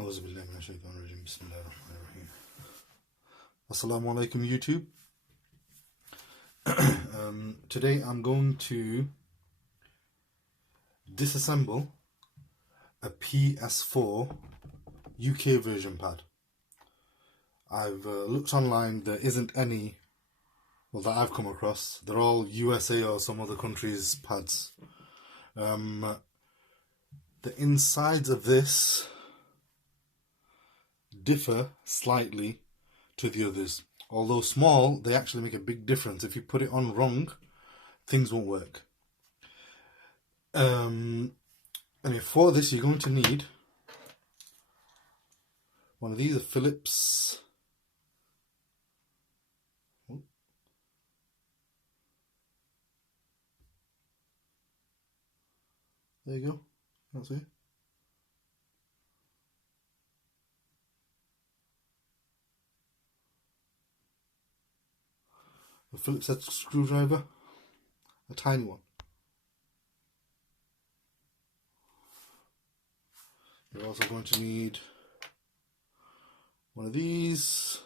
Bismillahirrahmanirrahim. Assalamu alaikum YouTube. Today I'm going to disassemble a ps4 UK version pad. I've looked online, there isn't any, well, that I've come across. They're all USA or some other countries' pads. The insides of this differ slightly to the others. Although small, they actually make a big difference. If you put it on wrong, things won't work. And for this, you're going to need one of these, a Phillips. There you go. That's it. A Phillips head screwdriver, a tiny one. You're also going to need one of these.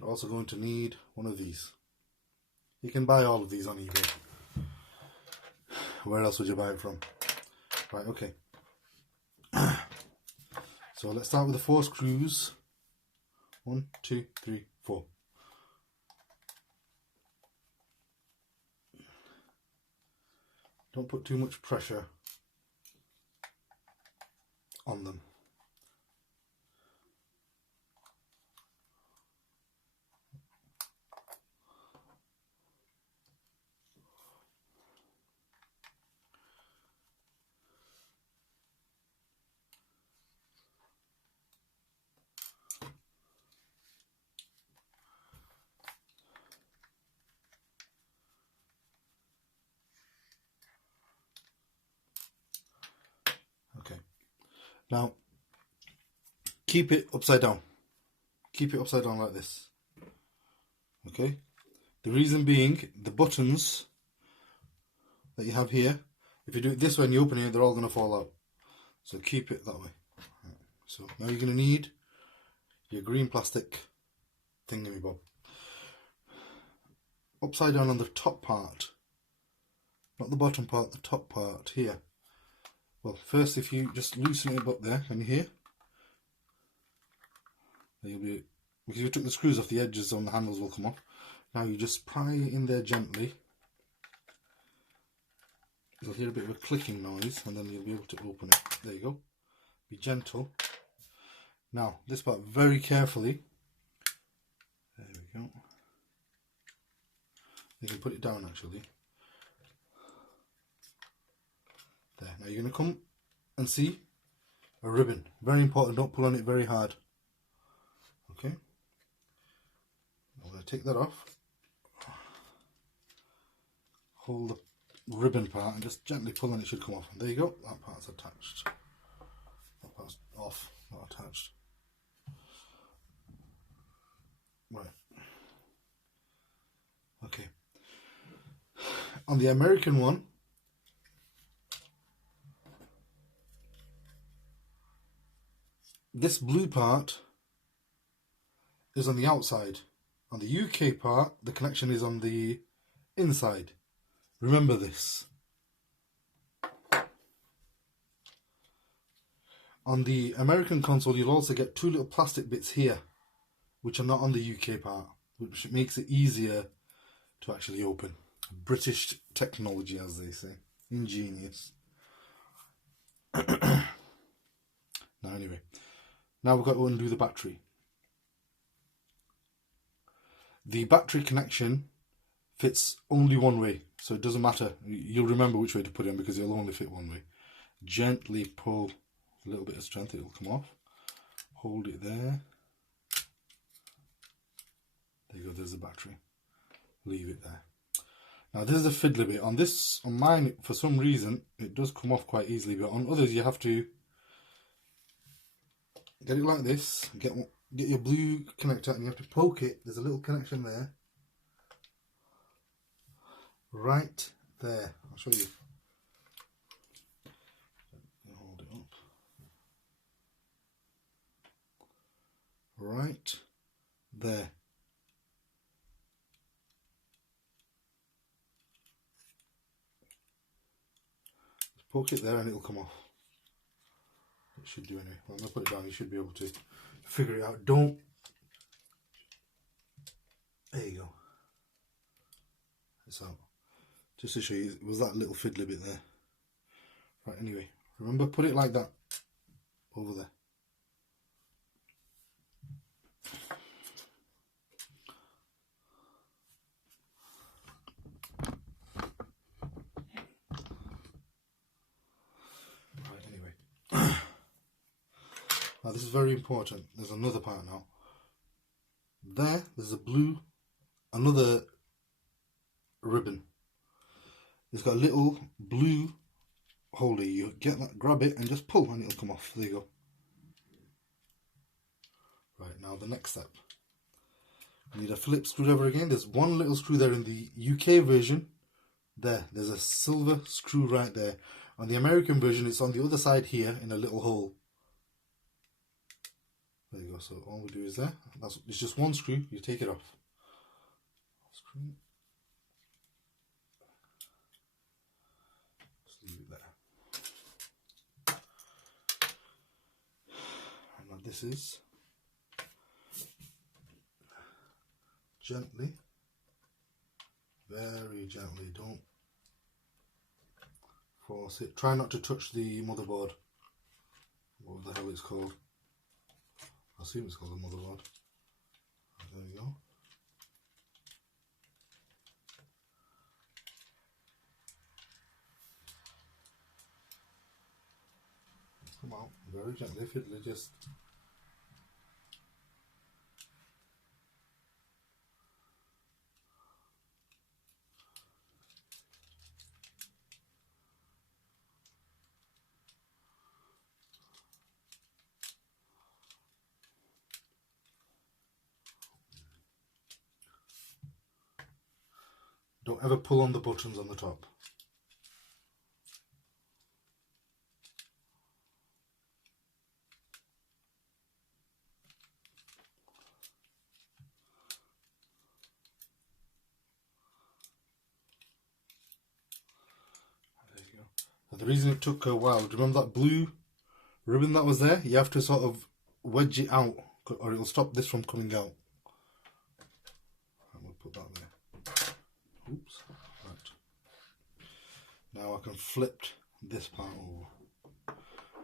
You're also going to need one of these. You can buy all of these on eBay. Where else would you buy it from? Right, okay. So let's start with the 4 screws. 1, 2, 3, 4. Don't put too much pressure on them. Okay. Now, keep it upside down. Keep it upside down like this. Okay? The reason being, the buttons that you have here, if you do it this way and you open it, they're all going to fall out. So keep it that way. Right. So now you're going to need your green plastic thingamabob. Upside down on the top part. Not the bottom part, the top part here. Well, first if you just loosen it up there, can you hear? You'll be, because you took the screws off, the edges on the handles will come off. Now you just pry it in there gently. You'll hear a bit of a clicking noise and then you'll be able to open it. There you go. Be gentle. Now, this part very carefully. There we go. You can put it down actually. There. Now you're going to come and see a ribbon. Very important, don't pull on it very hard. Okay. I'm going to take that off. Hold the ribbon part and just gently pull and it should come off. And there you go, that part's attached. That part's off, not attached. Right. Okay. On the American one, this blue part is on the outside. On the UK part, the connection is on the inside. Remember this. On the American console, you'll also get 2 little plastic bits here, which are not on the UK part, which makes it easier to actually open. British technology, as they say. Ingenious. Now anyway, now we've got to undo the battery. The battery connection fits only one way, so it doesn't matter. You'll remember which way to put it in because it'll only fit one way. Gently pull, a little bit of strength, it'll come off. Hold it there. There you go, there's the battery. Leave it there. Now this is a fiddly bit. On mine, for some reason, it does come off quite easily, but on others you have to get it like this, get your blue connector and you have to poke it. There's a little connection there. Right there. I'll show you. Hold it up. right there. Just poke it there and it'll come off. It should do anyway. When I put it down, you should be able to figure it out. Don't. There you go. It's out. Just to show you, it was that little fiddly bit there. Right, anyway, remember, put it like that over there. Right, anyway. Now this is very important. There's another part now. There's a blue, another ribbon. It's got a little blue holder. You get that, grab it and just pull and it'll come off. There you go. Right, now the next step. You need a Phillips screwdriver again. There's one little screw there in the UK version. There's a silver screw right there. On the American version, it's on the other side here in a little hole. There you go. So all we do is there. It's just one screw. You take it off. Screw. Just leave it there. And now this is gently, very gently. Don't force it. Try not to touch the motherboard. What the hell it's called? I assume it's called a motherboard. There we go. Come out very gently, fiddly, just. Don't ever pull on the buttons on the top. There you go. And the reason it took a while, do you remember that blue ribbon that was there? You have to sort of wedge it out or it'll stop this from coming out. I'm going to put that there. Oops. Right. Now I can flip this part over.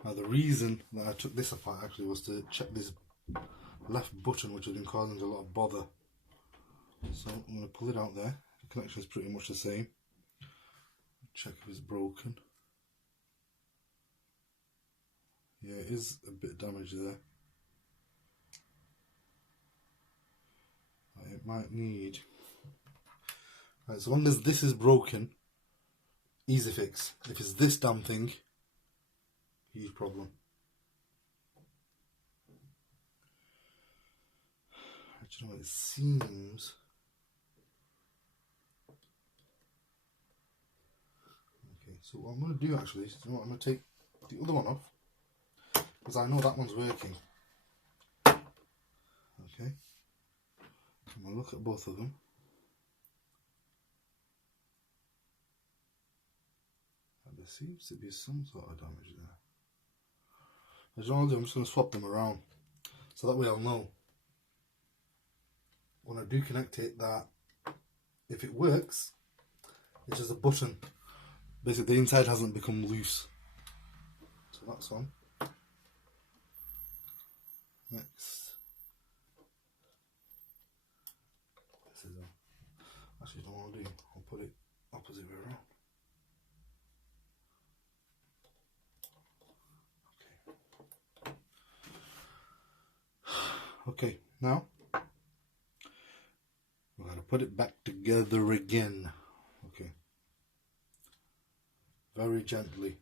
Now the reason that I took this apart actually was to check this left button, which has been causing a lot of bother. So I'm going to pull it out there. The connection is pretty much the same. Check if it's broken. Yeah, it is a bit damaged there. It might need. Right, so long as this is broken, easy fix. If it's this damn thing, huge problem. Actually, it seems. Okay, so what I'm going to do actually is, you know what, I'm going to take the other one off because I know that one's working. Okay, I'm going to look at both of them. There seems to be some sort of damage there. As you know what I'll do, I'm just going to swap them around so that way I'll know when I do connect it that if it works, it's just a button. Basically the inside hasn't become loose. So that's one. Next. This is actually, you know what I'll do? I'll put it opposite way around. Okay, now we're going to put it back together again. Okay, very gently.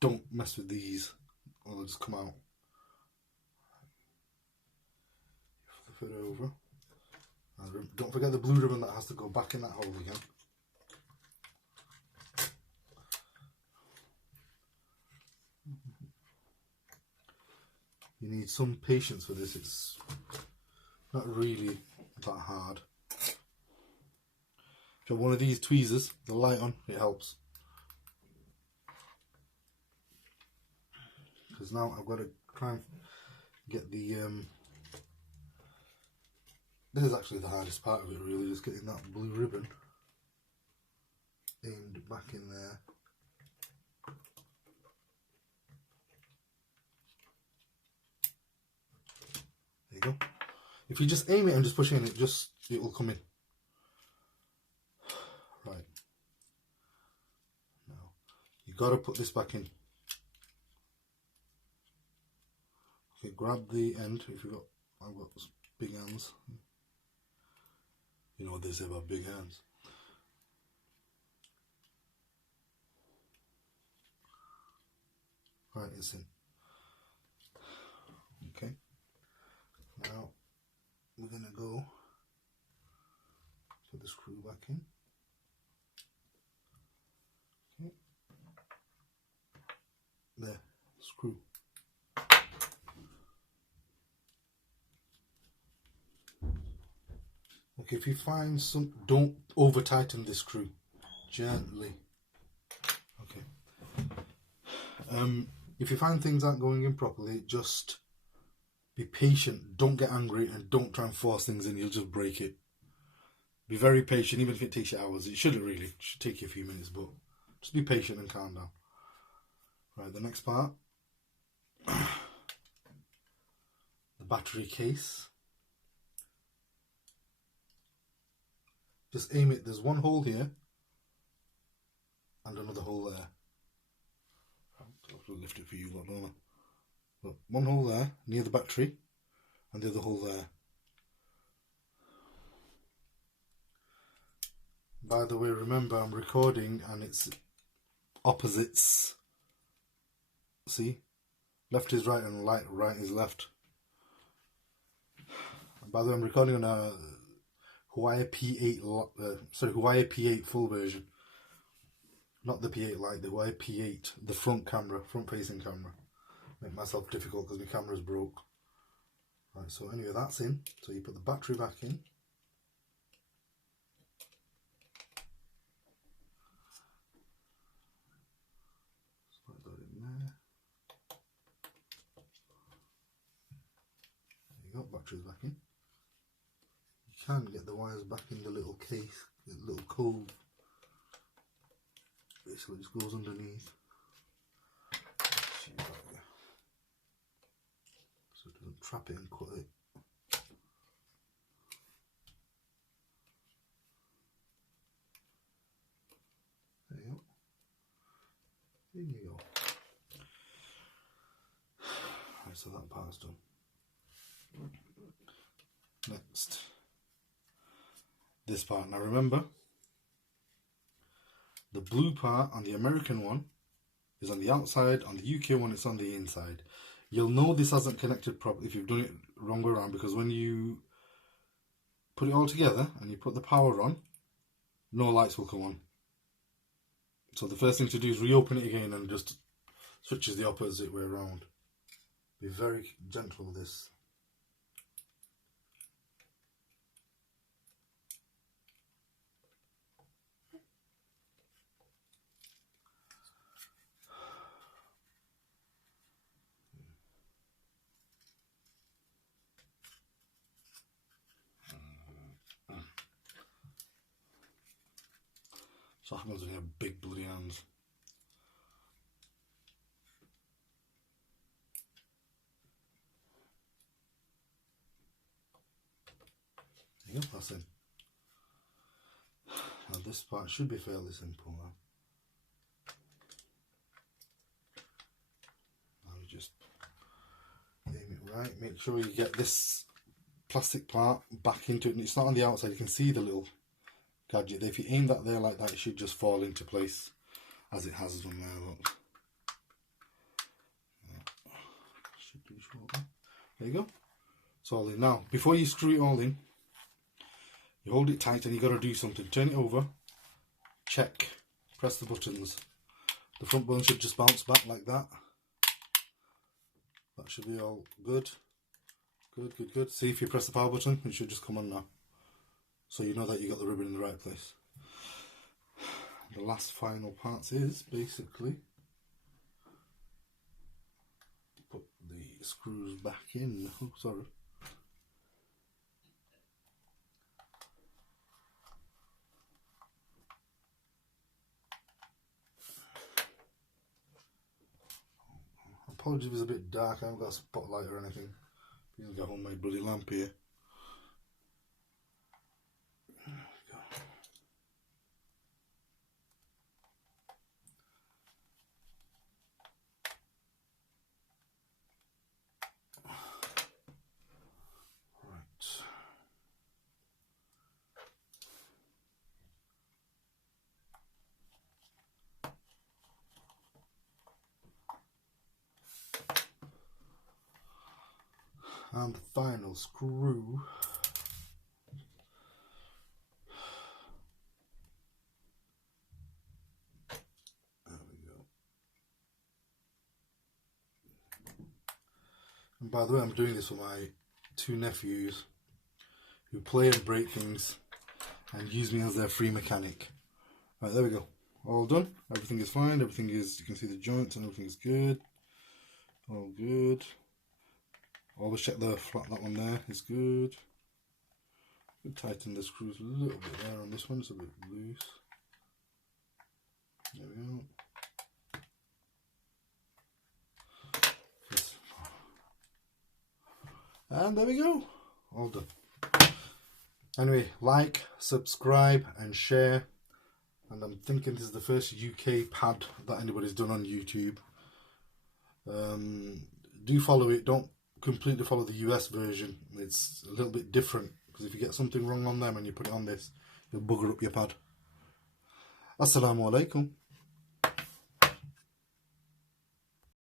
Don't mess with these or they'll just come out. Flip it over. And don't forget the blue ribbon that has to go back in that hole again. You need some patience for this. It's not really that hard. If you have one of these tweezers, the light on, it helps. Because now I've got to try and get the this is actually the hardest part of it, really, just getting that blue ribbon aimed back in there. There you go. If you just aim it and just push in, it will come in. Right. Now you got to put this back in. Okay, grab the end. If you I've got big hands. You know what they say about big hands. Right, it's in. Okay. Now we're gonna go put the screw back in. Okay. There, screw. Okay, if you find some, don't over tighten the screw, gently. Okay. If you find things aren't going in properly, just be patient. Don't get angry and don't try and force things in. You'll just break it. Be very patient, even if it takes you hours. It shouldn't really. It should take you a few minutes, but just be patient and calm down. Right, the next part. The battery case. Just aim it. There's one hole here and another hole there. I'll have to lift it for you, don't I? Look, one hole there near the battery and the other hole there. By the way, remember I'm recording and it's opposites. See? Left is right and right is left. By the way, I'm recording on a Huawei P8 full version. Not the P8 Lite, the Huawei P8, the front facing camera. Make myself difficult because my camera's broke. Right, so anyway, that's in. So you put the battery back in. Slide that in there. There you go, battery's back in. You can get the wires back in the little case, the little cove. Basically just goes underneath. So it doesn't trap it and cut it. There you go. There you go. Right, so that part's done. Next, this part. Now remember, the blue part on the American one is on the outside, on the UK one it's on the inside. You'll know this hasn't connected properly if you've done it wrong way around, because when you put it all together and you put the power on, no lights will come on. So the first thing to do is reopen it again and just switches the opposite way around. Be very gentle with this. So happens when you have big bloody hands. There you go, that's in. Now this part should be fairly simple now. Now you just aim it right, make sure you get this plastic part back into it, and it's not on the outside. You can see the little gadget. If you aim that there like that, it should just fall into place as it has done there. Look. Should do shortly. There you go. It's all in. Now, before you screw it all in, you hold it tight and you got to do something. Turn it over, check, press the buttons. The front button should just bounce back like that. That should be all good. Good. See, if you press the power button, it should just come on now. So you know that you got the ribbon in the right place. The last final parts is basically put the screws back in. Oh, sorry. Apologies if it's a bit dark, I haven't got a spotlight or anything. You've got a homemade bloody lamp here. There we go. Right. And the final screw. There we go. And by the way, I'm doing this for my two nephews who play and break things and use me as their free mechanic. Right, there we go. All done. Everything is fine. Everything is, you can see the joints and everything is good. All good. Always check the flat, that one there is good. Tighten the screws a little bit there on this one, it's a bit loose. There we go. Yes. And there we go. All done. Anyway, like, subscribe and share. And I'm thinking this is the first UK pad that anybody's done on YouTube. Do follow it. Don't completely follow the US version. It's a little bit different, because if you get something wrong on them and you put it on this, you'll bugger up your pad. Assalamu alaikum.